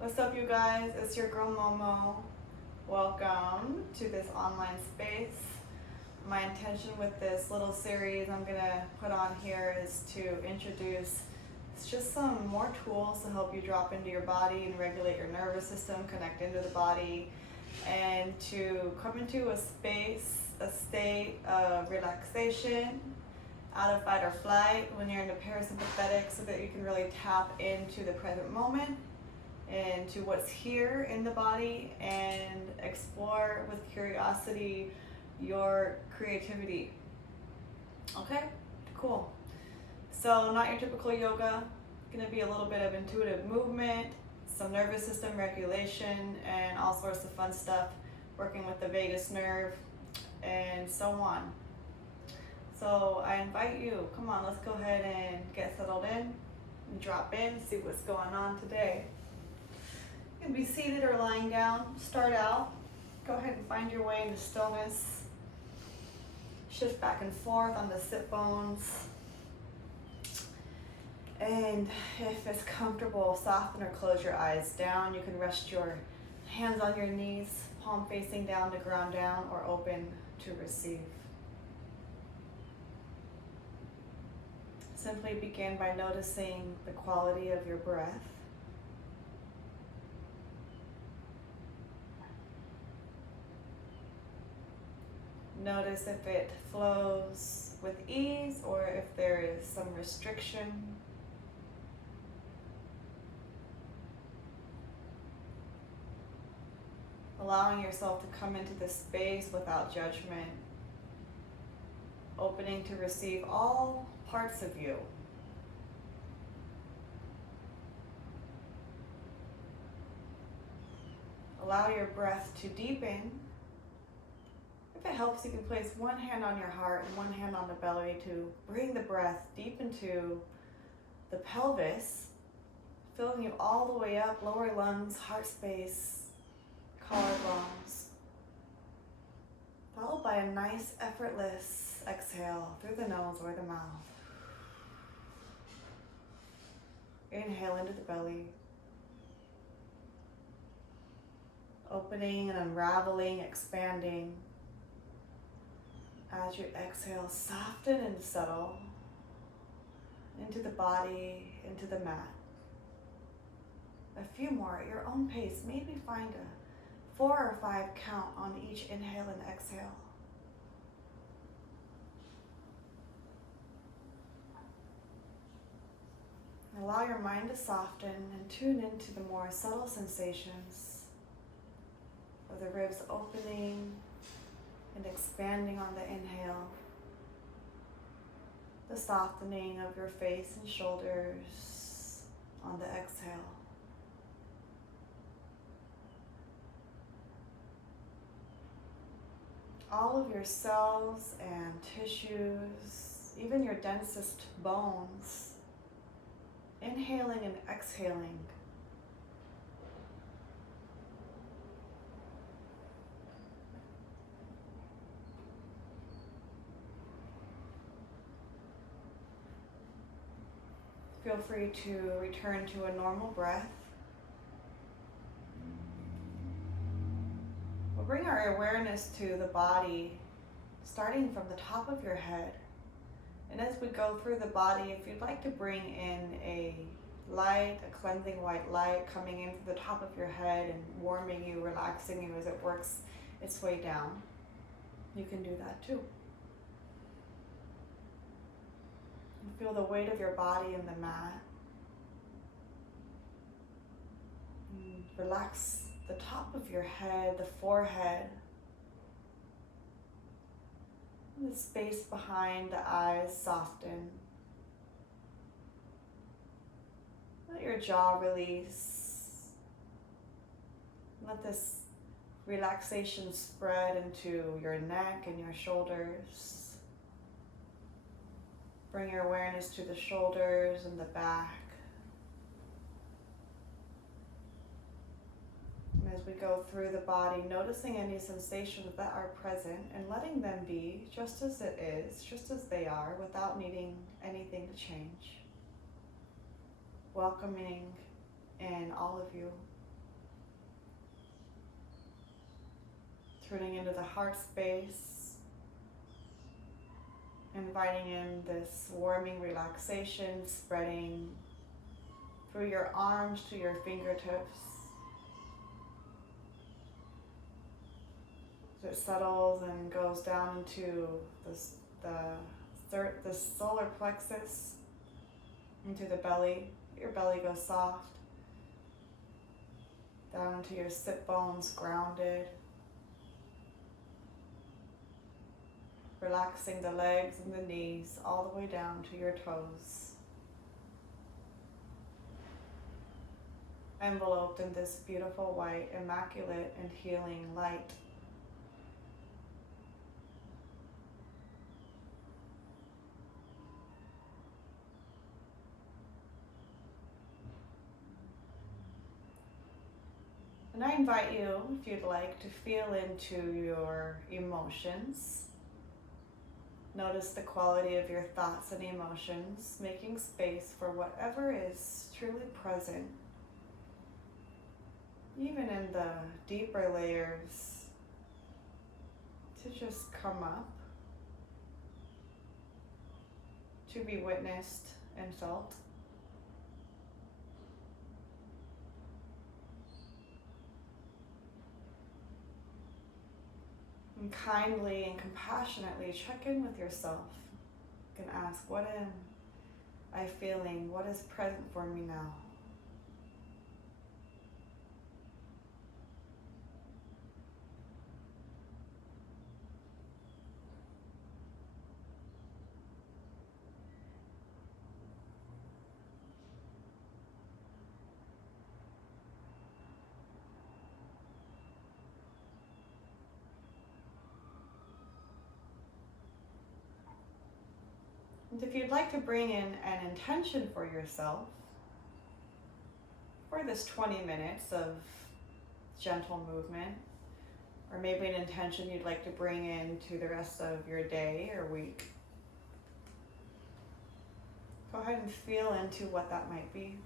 What's up, you guys? It's your girl Momo. Welcome to this online space. My intention with this little series I'm gonna put on here is to introduce just some more tools to help you drop into your body and regulate your nervous system, connect into the body, and to come into a state of relaxation, out of fight or flight when you're in the parasympathetic, so that you can really tap into the present moment and to what's here in the body and explore with curiosity your creativity. Okay, cool. So not your typical yoga, gonna be a little bit of intuitive movement, some nervous system regulation, and all sorts of fun stuff, working with the vagus nerve and so on. So I invite you, come on, let's go ahead and get settled in, drop in, see what's going on today. You can be seated or lying down. Start out. Go ahead and find your way into stillness. Shift back and forth on the sit bones. And if it's comfortable, soften or close your eyes down. You can rest your hands on your knees, palm facing down to ground down, or open to receive. Simply begin by noticing the quality of your breath. Notice if it flows with ease or if there is some restriction. Allowing yourself to come into this space without judgment. Opening to receive all parts of you. Allow your breath to deepen. If it helps, you can place one hand on your heart and one hand on the belly to bring the breath deep into the pelvis, filling you all the way up, lower lungs, heart space, collarbones. Followed by a nice, effortless exhale through the nose or the mouth. Inhale into the belly. Opening and unraveling, expanding. As you exhale, soften and settle into the body, into the mat. A few more at your own pace. Maybe find a 4 or 5 count on each inhale and exhale. Allow your mind to soften and tune into the more subtle sensations of the ribs opening and expanding on the inhale, the softening of your face and shoulders on the exhale. All of your cells and tissues, even your densest bones, inhaling and exhaling. Feel free to return to a normal breath. We'll bring our awareness to the body, starting from the top of your head. And as we go through the body, if you'd like to bring in a light, a cleansing white light coming in through the top of your head and warming you, relaxing you as it works its way down, you can do that too. Feel the weight of your body in the mat. And relax the top of your head, the forehead, and the space behind the eyes soften. Let your jaw release. Let this relaxation spread into your neck and your shoulders. Bring your awareness to the shoulders and the back. And as we go through the body, noticing any sensations that are present and letting them be just as it is, just as they are, without needing anything to change. Welcoming in all of you. Turning into the heart space, inviting in this warming relaxation, spreading through your arms to your fingertips. As it settles and goes down into the solar plexus, into the belly. Your belly goes soft, down into your sit bones, grounded. Relaxing the legs and the knees all the way down to your toes. Enveloped in this beautiful white, immaculate and healing light. And I invite you, if you'd like, to feel into your emotions. Notice the quality of your thoughts and emotions, making space for whatever is truly present. Even in the deeper layers, to just come up, to be witnessed and felt. And kindly and compassionately check in with yourself. You can ask, what am I feeling? What is present for me now? And if you'd like to bring in an intention for yourself for this 20 minutes of gentle movement, or maybe an intention you'd like to bring into the rest of your day or week, go ahead and feel into what that might be.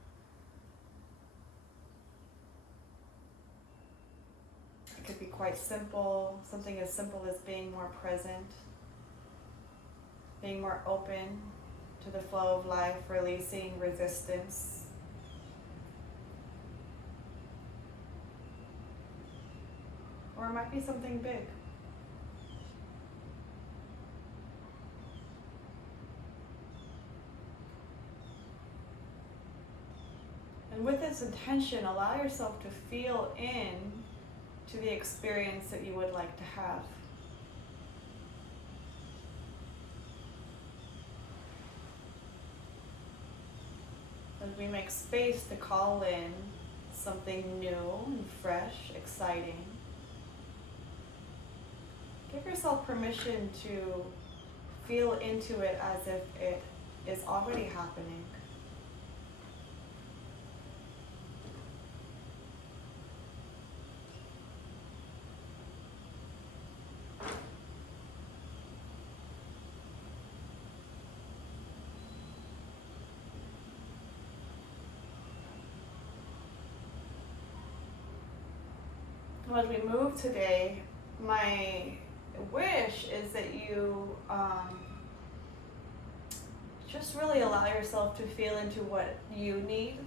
It could be quite simple, something as simple as being more present, being more open to the flow of life, releasing resistance. Or it might be something big. And with this intention, allow yourself to feel in to the experience that you would like to have. As we make space to call in something new and fresh, exciting, give yourself permission to feel into it as if it is already happening. As we move today, my wish is that you just really allow yourself to feel into what you need,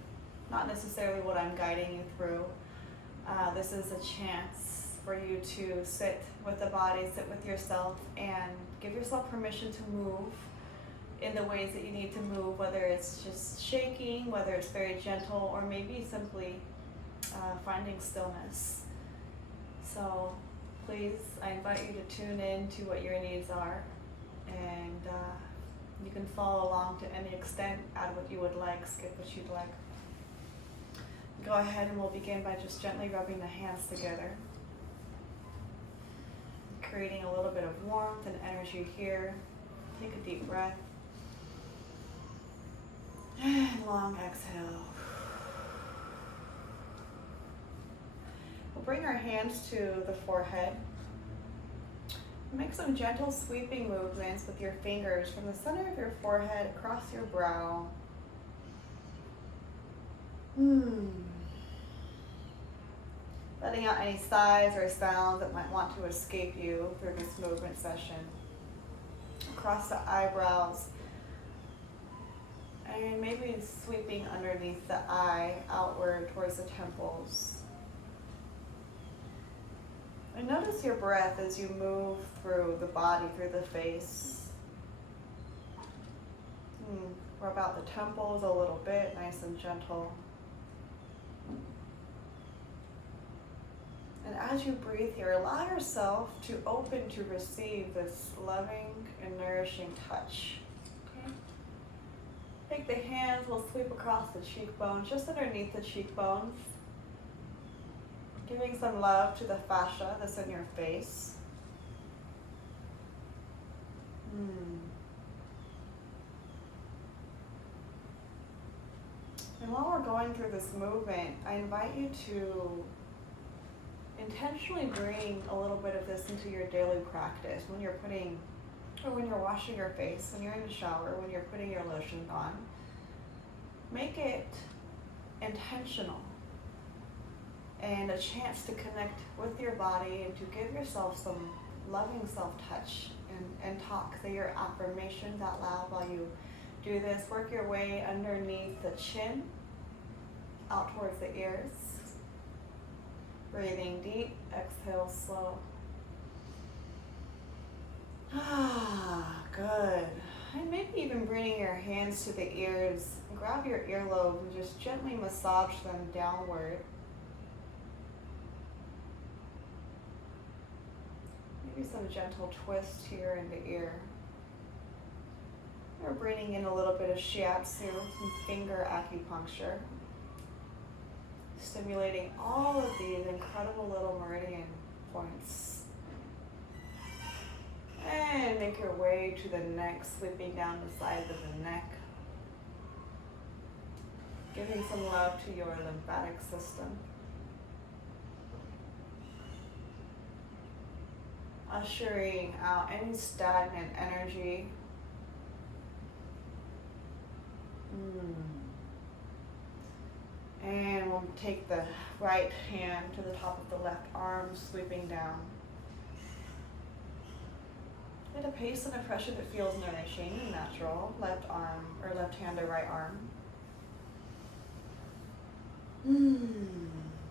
not necessarily what I'm guiding you through. This is a chance for you to sit with the body, sit with yourself, and give yourself permission to move in the ways that you need to move, whether it's just shaking, whether it's very gentle, or maybe simply finding stillness. So please, I invite you to tune in to what your needs are, and you can follow along to any extent, add what you would like, skip what you'd like. Go ahead and we'll begin by just gently rubbing the hands together, creating a little bit of warmth and energy here. Take a deep breath, and long exhale. We'll bring our hands to the forehead. Make some gentle sweeping movements with your fingers from the center of your forehead across your brow. Letting cutting out any sighs or sounds that might want to escape you through this movement session. Across the eyebrows, and maybe sweeping underneath the eye, outward towards the temples. And notice your breath as you move through the body, through the face. Rub out the temples a little bit, nice and gentle. And as you breathe here, allow yourself to open to receive this loving and nourishing touch. Okay? Take the hands, we'll sweep across the cheekbones, just underneath the cheekbones. Giving some love to the fascia that's in your face. And while we're going through this movement, I invite you to intentionally bring a little bit of this into your daily practice when you're when you're washing your face, when you're in the shower, when you're putting your lotion on. Make it intentional and a chance to connect with your body and to give yourself some loving self-touch and talk. Say your affirmations out loud while you do this. Work your way underneath the chin, out towards the ears. Breathing deep, exhale slow. Good. And maybe even bringing your hands to the ears. Grab your earlobe and just gently massage them downward. Maybe some gentle twist here in the ear. We're bringing in a little bit of shiatsu, some finger acupuncture. Stimulating all of these incredible little meridian points. And make your way to the neck, sweeping down the sides of the neck. Giving some love to your lymphatic system. Ushering out any stagnant energy. And we'll take the right hand to the top of the left arm, sweeping down. At a pace and a pressure that feels nourishing and natural. Left arm, or left hand or right arm.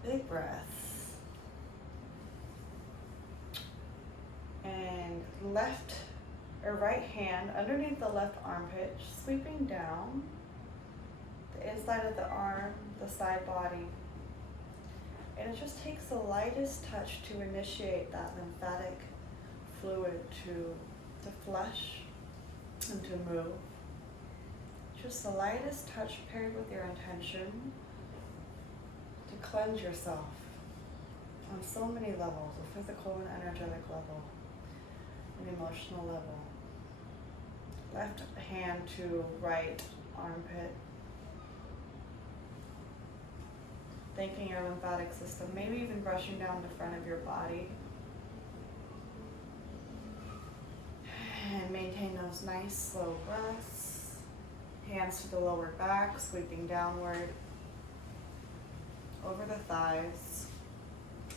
Big breath. And left or right hand underneath the left armpit, sweeping down the inside of the arm, the side body. And it just takes the lightest touch to initiate that lymphatic fluid to flush and to move. Just the lightest touch paired with your intention to cleanse yourself on so many levels, a physical and energetic level, an emotional level. Left hand to right armpit. Thanking your lymphatic system, maybe even brushing down the front of your body. And maintain those nice slow breaths. Hands to the lower back, sweeping downward. Over the thighs,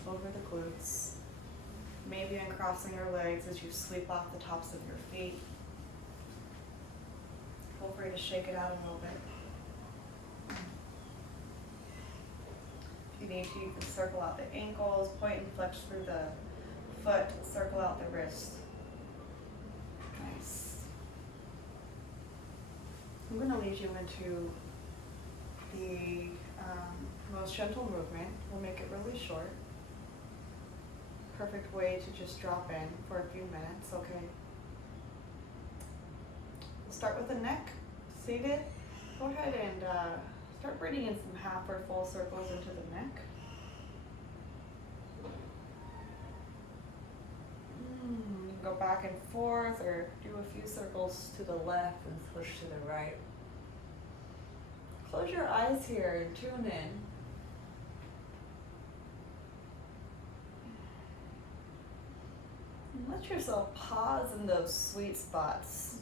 over the glutes. Maybe uncrossing your legs as you sweep off the tops of your feet. Feel free to shake it out a little bit. If you need to, you can circle out the ankles, point and flex through the foot, circle out the wrist. Nice. I'm going to lead you into the most gentle movement. We'll make it really short. Perfect way to just drop in for a few minutes, okay? We'll start with the neck, seated. Go ahead and start breathing in some half or full circles into the neck. Go back and forth or do a few circles to the left and switch to the right. Close your eyes here and tune in. And let yourself pause in those sweet spots.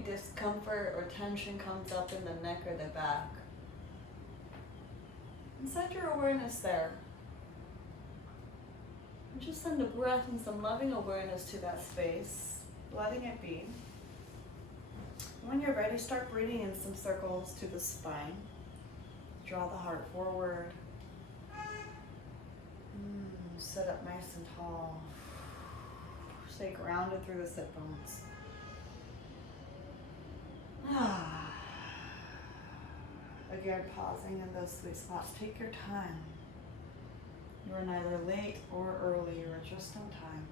any discomfort or tension comes up in the neck or the back, and send your awareness there. And just send a breath and some loving awareness to that space, letting it be. When you're ready, start breathing in some circles to the spine. Draw the heart forward. Sit up nice and tall. Stay grounded through the sit bones. Again, pausing in those sweet spots. Take your time. You are neither late or early. You are just on time.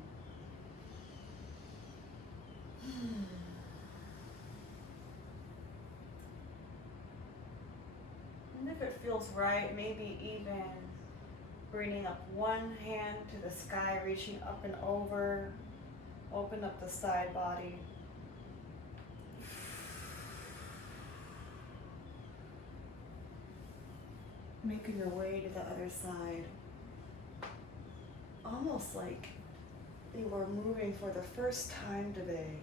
And if it feels right, maybe even bringing up one hand to the sky, reaching up and over. Open up the side body. Making your way to the other side. Almost like you are moving for the first time today.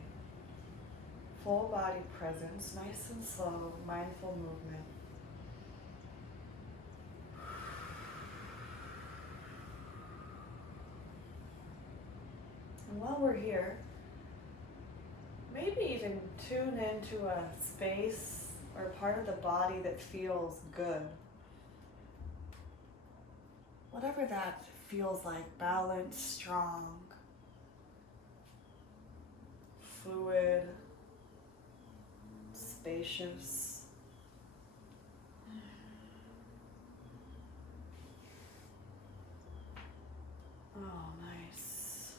Full body presence, nice and slow, mindful movement. And while we're here, maybe even tune into a space or part of the body that feels good. Whatever that feels like, balanced, strong, fluid, spacious. Oh, nice.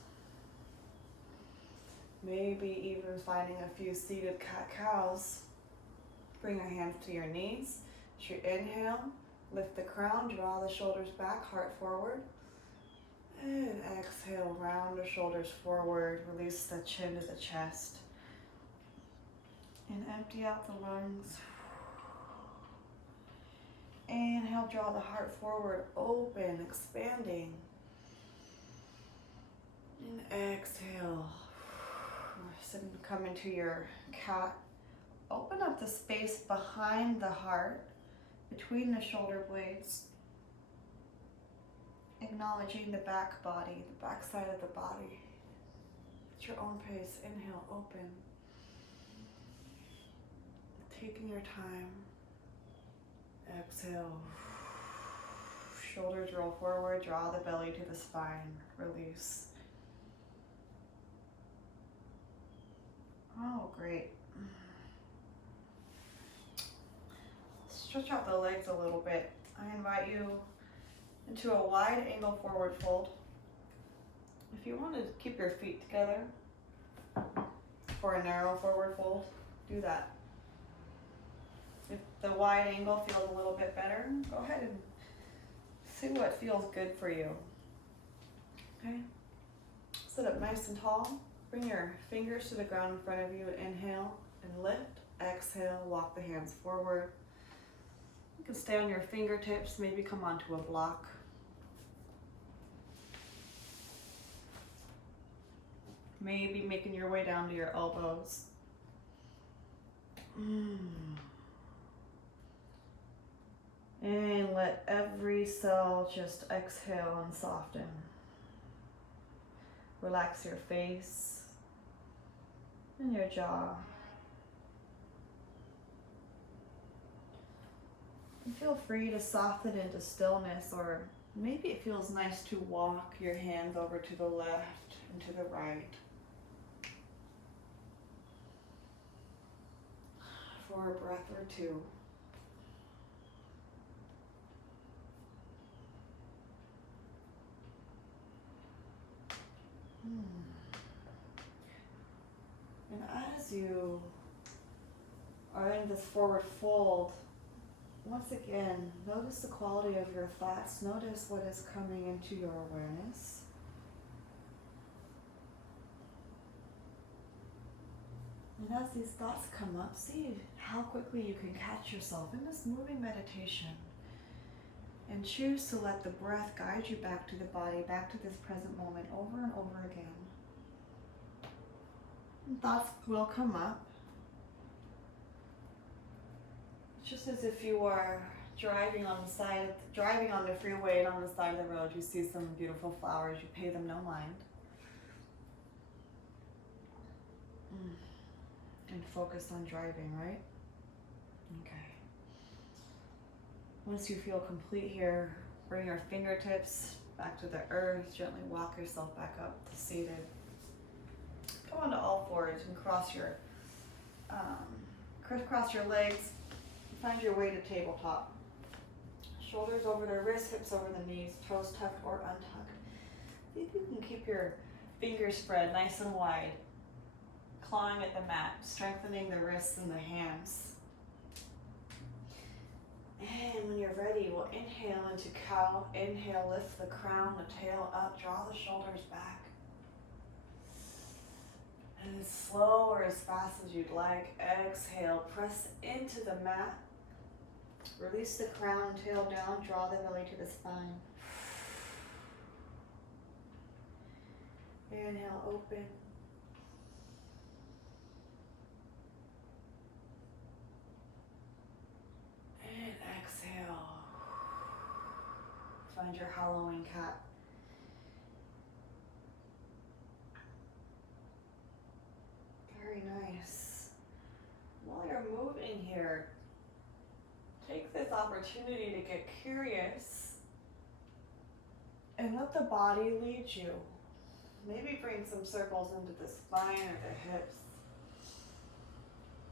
Maybe even finding a few seated cat-cows. Bring your hands to your knees. As you inhale, lift the crown, draw the shoulders back, heart forward. And exhale, round the shoulders forward, release the chin to the chest. And empty out the lungs. Inhale, draw the heart forward, open, expanding. And exhale. Come into your cat. Open up the space behind the heart, between the shoulder blades. Acknowledging the back body, the back side of the body. At your own pace, inhale, open. Taking your time. Exhale. Shoulders roll forward, draw the belly to the spine, release. Oh, great. Stretch out the legs a little bit. I invite you into a wide angle forward fold. If you want to keep your feet together for a narrow forward fold, do that. If the wide angle feels a little bit better, go ahead and see what feels good for you. Okay? Sit up nice and tall. Bring your fingers to the ground in front of you. Inhale and lift. Exhale, walk the hands forward. You can stay on your fingertips, maybe come onto a block. Maybe making your way down to your elbows. And let every cell just exhale and soften. Relax your face and your jaw. And feel free to soften into stillness, or maybe it feels nice to walk your hands over to the left and to the right. For a breath or two. And as you are in this forward fold, once again, notice the quality of your thoughts. Notice what is coming into your awareness. And as these thoughts come up, see how quickly you can catch yourself in this moving meditation. And choose to let the breath guide you back to the body, back to this present moment over and over again. And thoughts will come up. Just as if you are driving on the freeway, and on the side of the road you see some beautiful flowers, you pay them no mind. And focus on driving, right? Okay. Once you feel complete here, bring your fingertips back to the earth, gently walk yourself back up to seated. Go onto all fours and crisscross your legs. Find your way to tabletop. Shoulders over the wrists, hips over the knees, toes tucked or untucked. See if you can keep your fingers spread nice and wide. Clawing at the mat, strengthening the wrists and the hands. And when you're ready, we'll inhale into cow. Inhale, lift the crown, the tail up, draw the shoulders back. And as slow or as fast as you'd like, exhale, press into the mat. Release the crown, tail down, draw the belly to the spine. Inhale, open. And exhale. Find your Halloween cat. Very nice. While you're moving here, take this opportunity to get curious and let the body lead you. Maybe bring some circles into the spine or the hips.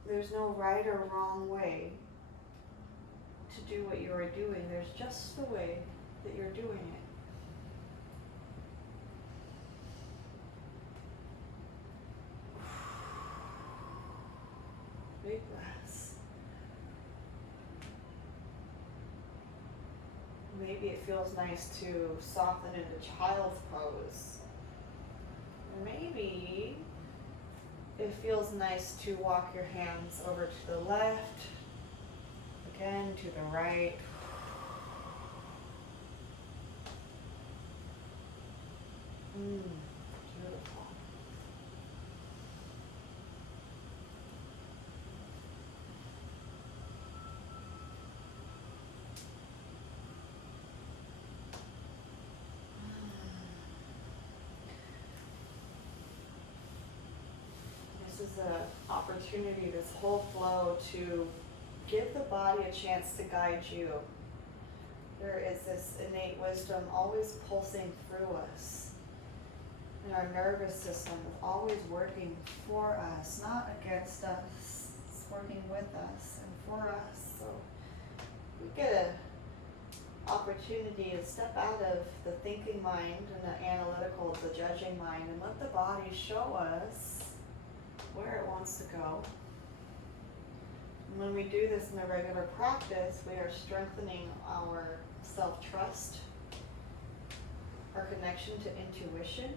There's no right or wrong way to do what you are doing. There's just the way that you're doing it. Big breaths. Maybe it feels nice to soften into child's pose. Maybe it feels nice to walk your hands over to the left, again to the right. Beautiful. This is an opportunity, this whole flow, to give the body a chance to guide you. There is this innate wisdom always pulsing through us. And our nervous system is always working for us, not against us. It's working with us and for us. So we get an opportunity to step out of the thinking mind and the analytical, the judging mind, and let the body show us where it wants to go. And when we do this in a regular practice, we are strengthening our self-trust, our connection to intuition.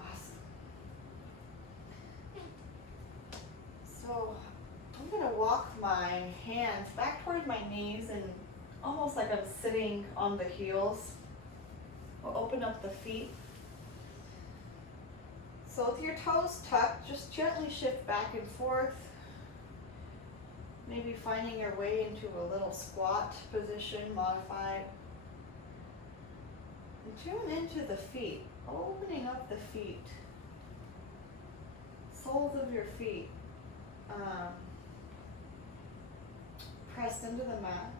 Awesome. So I'm going to walk my hands back towards my knees and almost like I'm sitting on the heels. We'll open up the feet. So with your toes tucked, just gently shift back and forth. Maybe finding your way into a little squat position, modified. And tune into the feet, opening up the feet. Soles of your feet pressed into the mat.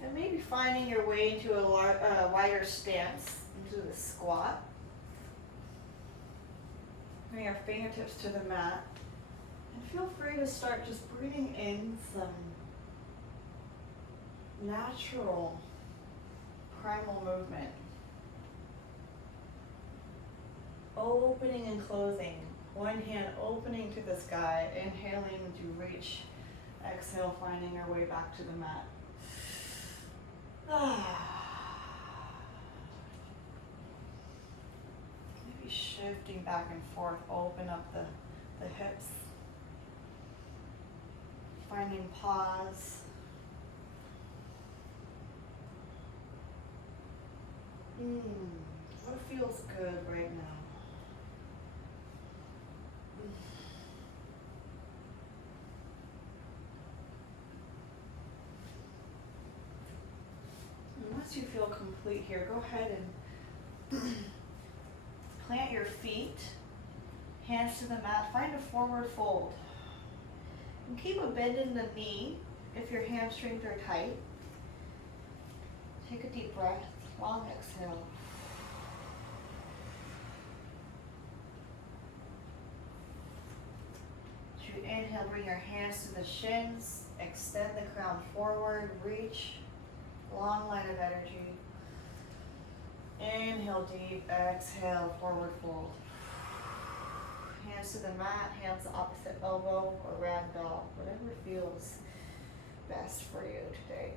And maybe finding your way into a wider stance, into the squat. Bring your fingertips to the mat. And feel free to start just breathing in some natural primal movement. Opening and closing. One hand opening to the sky, inhaling as you reach. Exhale, finding your way back to the mat. Maybe shifting back and forth, open up the hips. Finding pause. What feels good right now? And once you feel complete here, go ahead and plant your feet, hands to the mat, find a forward fold. And keep a bend in the knee if your hamstrings are tight. Take a deep breath, long exhale. As you inhale, bring your hands to the shins, extend the crown forward, reach, long line of energy. Inhale deep, exhale, forward fold. Hands to the mat, hands to opposite elbow or ragdoll, whatever feels best for you today.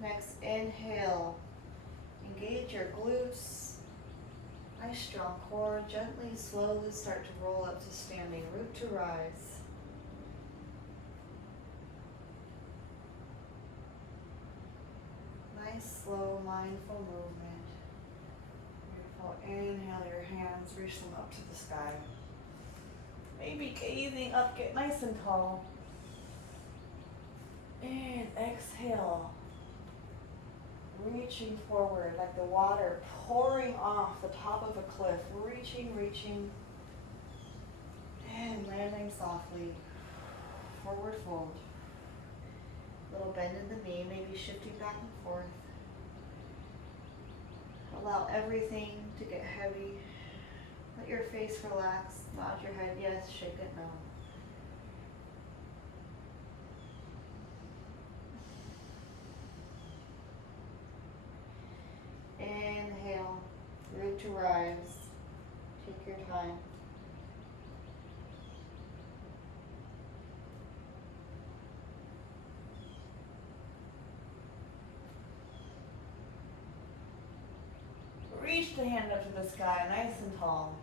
Next, inhale, engage your glutes, nice strong core, gently, slowly start to roll up to standing, root to rise. Nice, slow, mindful movement. Beautiful. Inhale your hands, reach them up to the sky. Maybe gazing up, get nice and tall. And exhale. Reaching forward like the water pouring off the top of a cliff. Reaching, reaching. And landing softly. Forward fold. Little bend in the knee, maybe shifting back and forth. Allow everything to get heavy. Let your face relax. Nod your head yes, shake it no. Inhale, root to rise. Take your time. Reach the hand up to the sky, nice and tall.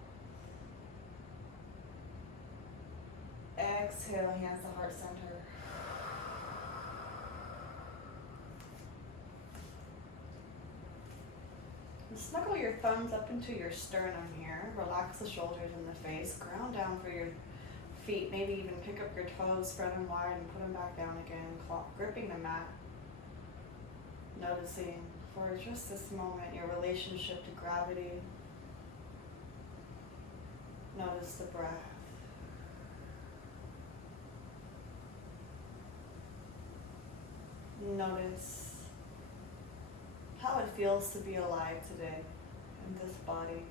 Exhale, hands to heart center. And snuggle your thumbs up into your sternum here. Relax the shoulders and the face. Ground down for your feet. Maybe even pick up your toes, spread them wide, and put them back down again. Gripping the mat. Noticing for just this moment your relationship to gravity. Notice the breath. Notice how it feels to be alive today in this body.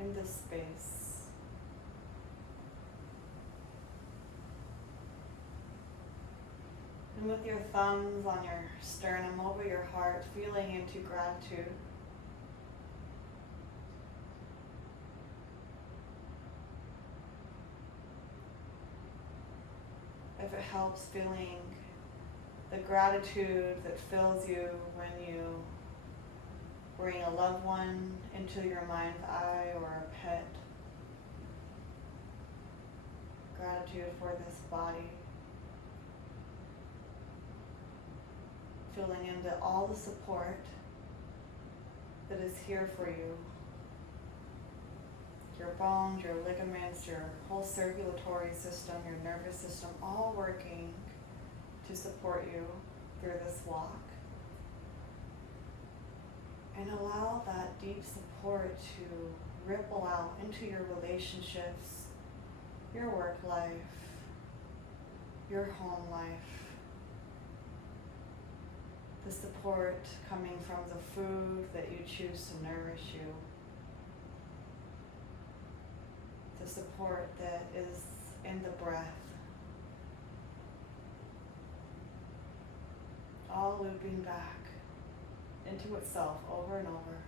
In this space. And with your thumbs on your sternum over your heart, feeling into gratitude. If it helps, feeling the gratitude that fills you when you bring a loved one into your mind's eye or a pet. Gratitude for this body. Feeling into all the support that is here for you. Your bones, your ligaments, your whole circulatory system, your nervous system, all working to support you through this walk. And allow that deep support to ripple out into your relationships, your work life, your home life. The support coming from the food that you choose to nourish you. The support that is in the breath. All looping back into itself over and over.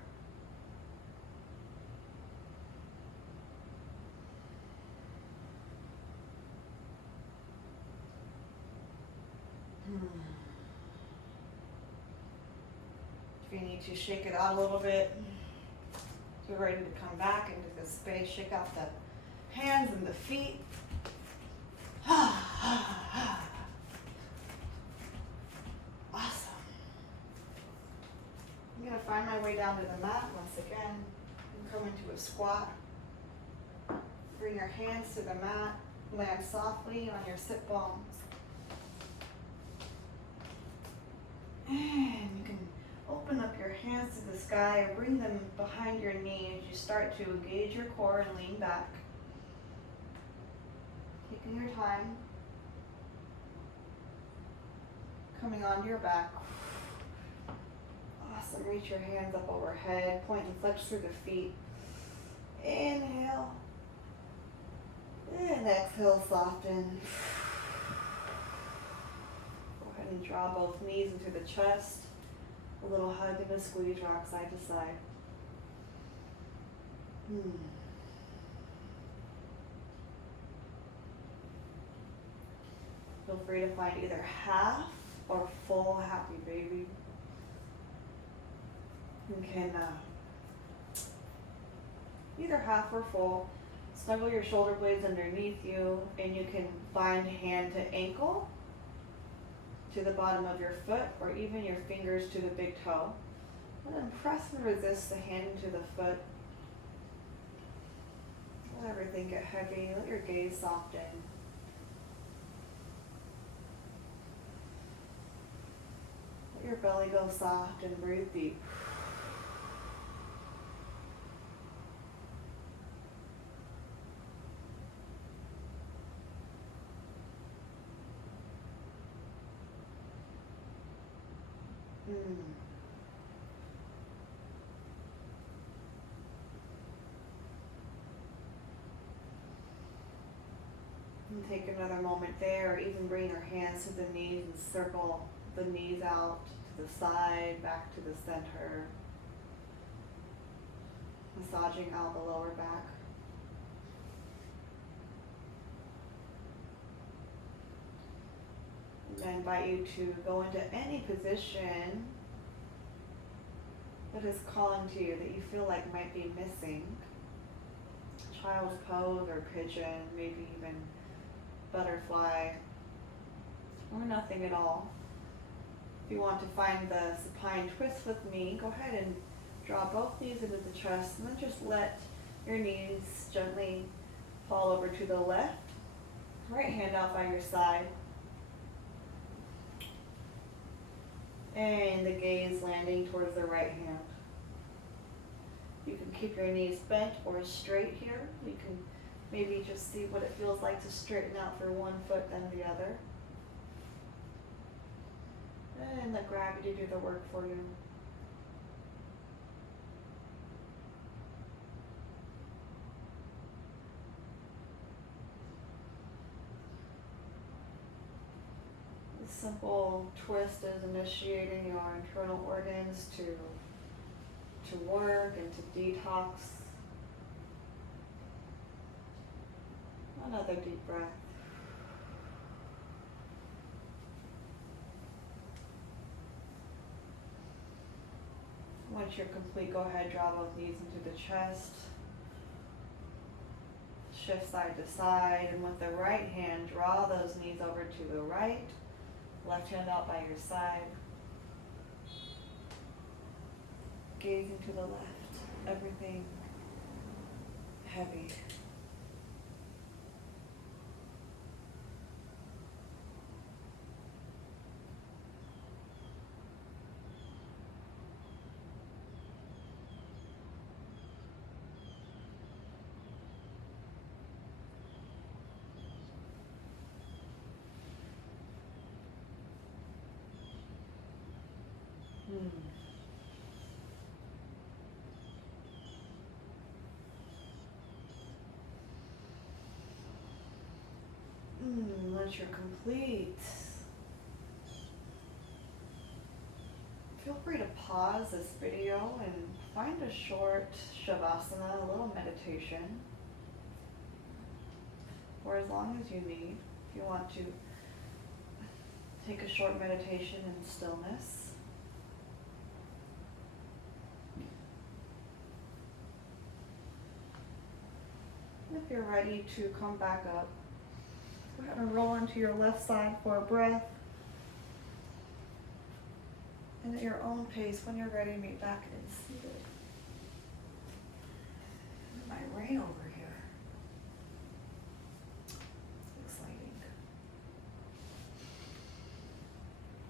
If you need to shake it out a little bit, So we're ready to come back into this space, shake out the hands and the feet. Awesome. I'm gonna find my way down to the mat once again and come into a squat. Bring your hands to the mat, land softly on your sit bones. And you can open up your hands to the sky or bring them behind your knee as you start to engage your core and lean back. Taking your time. Coming onto your back. Awesome. Reach your hands up overhead. Point and flex through the feet. Inhale. And exhale, soften. Go ahead and draw both knees into the chest. A little hug and a squeeze, rock side to side. Feel free to find either half or full happy baby. You can either half or full. Snuggle your shoulder blades underneath you, and you can bind hand to ankle, to the bottom of your foot, or even your fingers to the big toe. And then press and resist the hand into the foot. Let everything get heavy. Let your gaze soften. Let your belly go soft and breathe deep. And take another moment there, or even bring your hands to the knees and circle the knees out to the side, back to the center. Massaging out the lower back. And I invite you to go into any position that is calling to you, that you feel like might be missing. Child's pose or pigeon, maybe even butterfly, or nothing at all. If you want to find the supine twist with me, go ahead and draw both knees into the chest, and then just let your knees gently fall over to the left. Right hand out by your side. And the gaze landing towards the right hand. You can keep your knees bent or straight here. You can maybe just see what it feels like to straighten out for one foot then the other. And let gravity do the work for you. The simple twist is initiating your internal organs to work and to detox. Another deep breath. Once you're complete, go ahead, draw both knees into the chest. Shift side to side, and with the right hand, draw those knees over to the right. Left hand out by your side. Gazing to the left, everything heavy. Once you're complete, feel free to pause this video and find a short shavasana, a little meditation, for as long as you need. If you want to take a short meditation in stillness. And if you're ready to come back up, go ahead and roll onto your left side for a breath. And at your own pace, when you're ready, meet back in seated. My rain over here. It's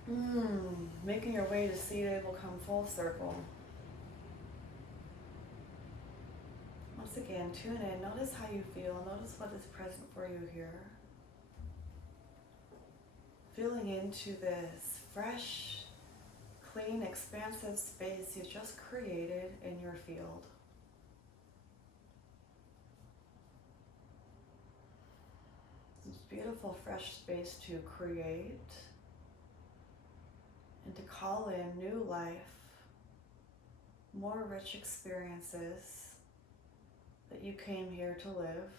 exciting. Making your way to seated will come full circle. Once again, tune in. Notice how you feel. Notice what is present for you here. Feeling into this fresh, clean, expansive space you just created in your field. This beautiful, fresh space to create and to call in new life, more rich experiences that you came here to live,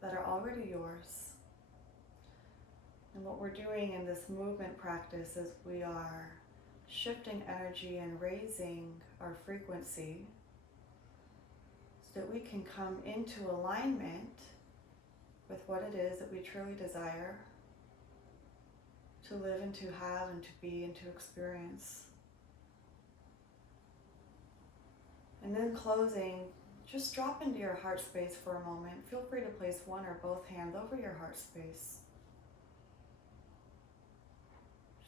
that are already yours. And what we're doing in this movement practice is we are shifting energy and raising our frequency so that we can come into alignment with what it is that we truly desire to live and to have and to be and to experience. And then closing, just drop into your heart space for a moment. Feel free to place one or both hands over your heart space.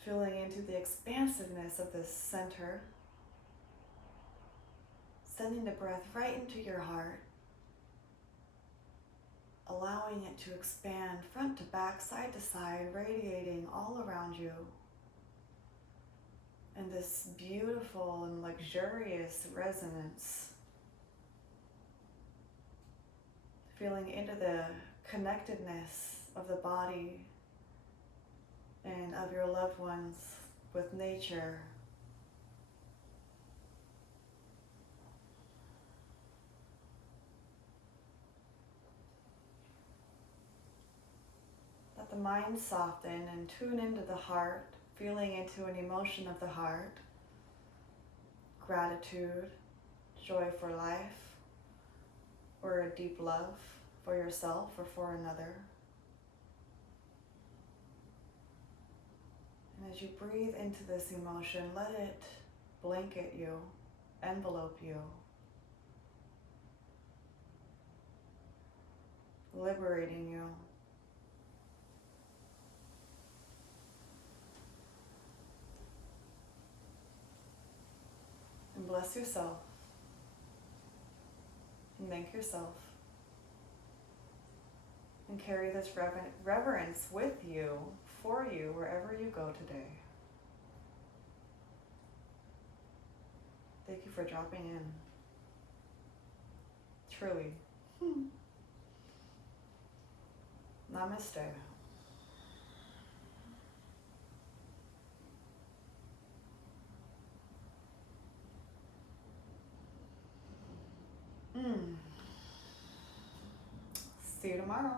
Feeling into the expansiveness of this center. Sending the breath right into your heart. Allowing it to expand front to back, side to side, radiating all around you. And this beautiful and luxurious resonance. Feeling into the connectedness of the body and of your loved ones with nature. Let the mind soften and tune into the heart, feeling into an emotion of the heart, gratitude, joy for life, or a deep love for yourself or for another. And as you breathe into this emotion, let it blanket you, envelope you, liberating you. And bless yourself. And thank yourself. And carry this reverence with you, for you, wherever you go today. Thank you for dropping in. Truly. Namaste. See you tomorrow.